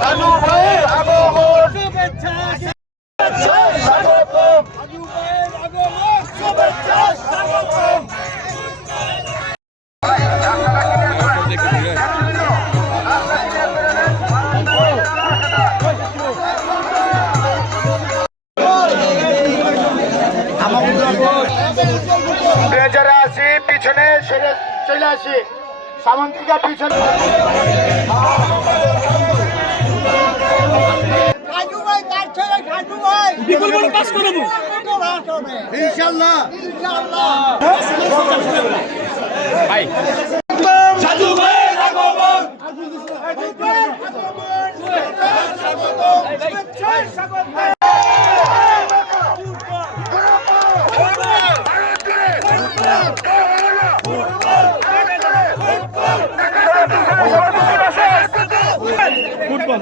সাধু ভাইয়ের আগমন শুভেচ্ছা স্বাগতম সাধু ভাইয়ের আগমন শুভেচ্ছা স্বাগতম যারা আছি পিছনে সেরে চলে আসি সামন্তিকা পিছনে ইনশাআল্লাহ ভাই সাধু ভাইয়ের আগমন ফুটবল